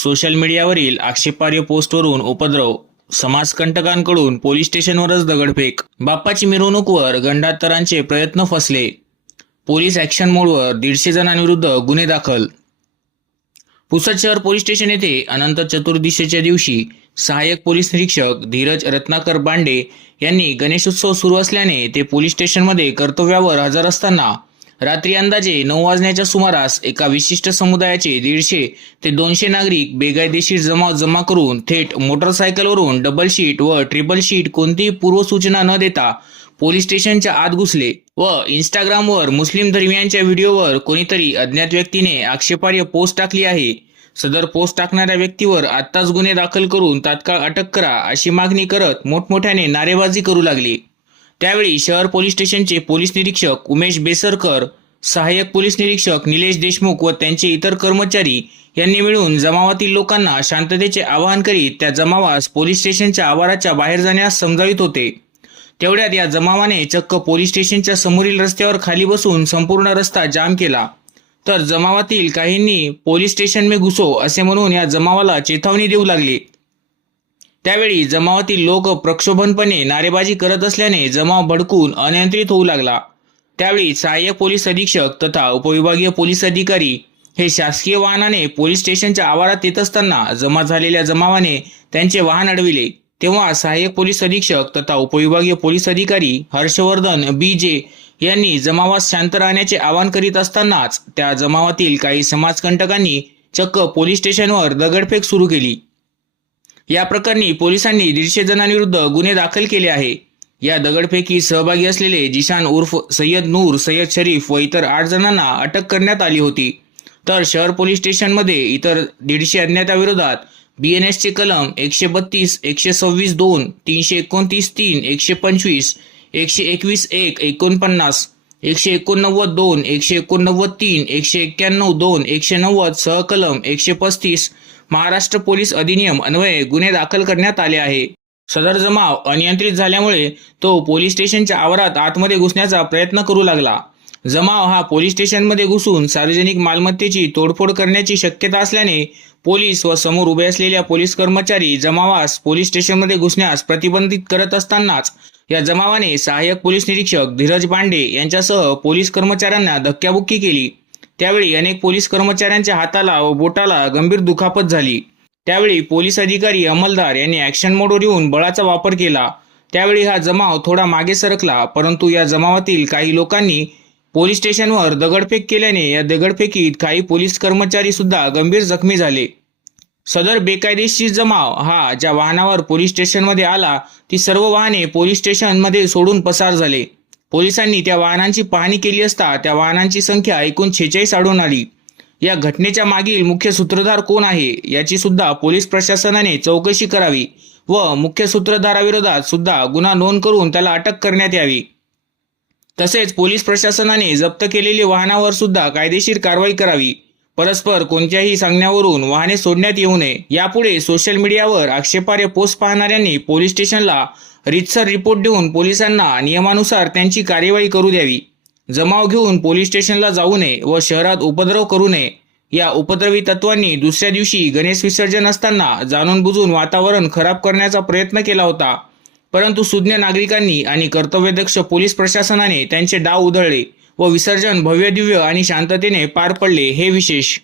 Social मीडियावरील आक्षेपार्ह पोस्टवरून उपद्रव समाजकंटकांकडून police स्टेशनवरच दगडफेक बाप्पाची मिरवणूकवर गंडातरांचे प्रयत्न फसले पोलीस ॲक्शन मोडवर दीडशे जणांविरुद्ध गुन्हे दाखल. पुसद शहर पोलीस स्टेशन येथे अनंत चतुर्दशीच्या दिवशी सहाय्यक पोलीस निरीक्षक धीरज रत्नाकर बांडे यांनी गणेशोत्सव सुरू असल्याने ते पोलीस स्टेशनमध्ये कर्तव्यावर हजर असताना रात्री अंदाजे नऊ वाजण्याच्या सुमारास एका विशिष्ट समुदायाचे दीडशे ते दोनशे नागरिक बेकायदेशीर जमाव जमा करून थेट मोटरसायकलवरून डबल शीट व ट्रिपल शीट कोणतीही पूर्वसूचना न देता पोलीस स्टेशनच्या आत घुसले व इंस्टाग्रामवर मुस्लिम धर्मियांच्या व्हिडिओवर कोणीतरी अज्ञात व्यक्तीने आक्षेपार्ह पोस्ट टाकली आहे. सदर पोस्ट टाकणाऱ्या व्यक्तीवर आत्ताच गुन्हे दाखल करून तात्काळ अटक करा अशी मागणी करत मोठमोठ्याने नारेबाजी करू लागली. त्यावेळी शहर पोलीस स्टेशनचे पोलीस निरीक्षक उमेश बेसरकर सहाय्यक पोलीस निरीक्षक निलेश देशमुख व त्यांचे इतर कर्मचारी यांनी मिळून जमावातील लोकांना शांततेचे आवाहन करीत त्या जमावास पोलीस स्टेशनच्या आवाराच्या बाहेर जाण्यास समजावित होते. तेवढ्यात या जमावाने चक्क पोलीस स्टेशनच्या समोरील रस्त्यावर खाली बसून संपूर्ण रस्ता जाम केला. तर जमावातील काहींनी पोलीस स्टेशन मे घुसो असे म्हणून या जमावाला चेतावणी देऊ लागली. त्यावेळी जमावातील लोक प्रक्षोभनपणे नारेबाजी करत असल्याने जमाव भडकून अनियंत्रित होऊ लागला. त्यावेळी सहाय्यक पोलीस अधीक्षक तथा उपविभागीय पोलीस अधिकारी हे शासकीय वाहनाने पोलीस स्टेशनच्या आवारात येत असताना जमा झालेल्या जमावाने त्यांचे वाहन अडविले. तेव्हा सहाय्यक पोलीस अधीक्षक तथा उपविभागीय पोलीस अधिकारी हर्षवर्धन बी जे यांनी जमावास शांत राहण्याचे आवाहन करीत असतानाच त्या जमावातील काही समाजकंटकांनी चक्क पोलीस स्टेशनवर दगडफेक सुरू केली. या प्रकरणी पोलिसांनी दीडशे जणांविरुद्ध गुन्हे दाखल केले आहे. या दगडफेकीत सहभागी असलेले जिशान उर्फ सय्यद नूर सय्यद शरीफ व इतर आठ जणांना अटक करण्यात आली होती. तर शहर पोलीस स्टेशनमध्ये इतर दीडशे अज्ञाताविरोधात बी एन एसचे कलम एकशे बत्तीस एकशे सव्वीस दोन तीनशे एकोणतीस तीन एकशे पंचवीस एकशे एकवीस एक एकोणपन्नास एकशे एकोणनव्वद दोन एकशे एकोणनव्वद तीन एकशे एक्क्याण्णव दोन एकशे नव्वद सहकलम एकशे पस्तीस महाराष्ट्र पोलीस अधिनियम अन्वये गुन्हे दाखल करण्यात आले आहे. सदर जमाव अनियंत्रित झाल्यामुळे तो पोलीस स्टेशनच्या आवारात आतमध्ये घुसण्याचा प्रयत्न करू लागला. जमाव हा पोलीस स्टेशनमध्ये घुसून सार्वजनिक मालमत्तेची तोडफोड करण्याची शक्यता असल्याने पोलीस व समोर उभे असलेल्या पोलीस कर्मचारी जमावास पोलीस स्टेशनमध्ये घुसण्यास प्रतिबंधित करत असतानाच या जमावाने सहाय्यक पोलीस निरीक्षक धीरज पांडे यांच्यासह पोलीस कर्मचाऱ्यांना धक्क्याबुक्की केली. त्यावेळी अनेक पोलीस कर्मचाऱ्यांच्या हाताला व बोटाला गंभीर दुखापत झाली. त्यावेळी पोलीस अधिकारी अंमलदार यांनी ॲक्शन मोडवर येऊन बळाचा वापर केला. त्यावेळी हा जमाव थोडा मागे सरकला परंतु या जमावातील काही लोकांनी पोलीस स्टेशनवर दगडफेक केल्याने या दगडफेकीत काही पोलीस कर्मचारी सुद्धा गंभीर जखमी झाले. सदर बेकायदेशीर जमाव हा ज्या वाहनावर पोलीस स्टेशनमध्ये आला ती सर्व वाहने पोलीस स्टेशनमध्ये सोडून पसार झाले. पोलिसांनी त्या वाहनांची पाहणी केली असता त्या वाहनांची संख्या एकूण छेचाळीस आढळून आली. या घटनेच्या मागील मुख्य सूत्रधार कोण आहे याची सुद्धा पोलीस प्रशासनाने चौकशी करावी व मुख्य सूत्रधाराविरोधात सुद्धा गुन्हा नोंद करून त्याला अटक करण्यात यावी. तसेच पोलीस प्रशासनाने जप्त केलेली वाहनावर सुद्धा कायदेशीर कारवाई करावी. परस्पर कोणत्याही सांगण्यावरून वाहने सोडण्यात येऊ नये. यापुढे सोशल मीडियावर आक्षेपार्ह पोस्ट पाहणाऱ्यांनी पोलीस स्टेशनला रितसर रिपोर्ट देऊन पोलिसांना नियमानुसार त्यांची कार्यवाही करू द्यावी. जमाव घेऊन पोलीस स्टेशनला जाऊ नये व शहरात उपद्रव करू नये. या उपद्रवी तत्वांनी दुसऱ्या दिवशी गणेश विसर्जन असताना जाणून बुजून वातावरण खराब करण्याचा प्रयत्न केला होता. परंतु सुज्ञ नागरिकांनी आणि कर्तव्यदक्ष पोलीस प्रशासनाने त्यांचे डाव उधळले. व विसर्जन भव्य दिव्य आणि शांततेने पार पडले हे विशेष.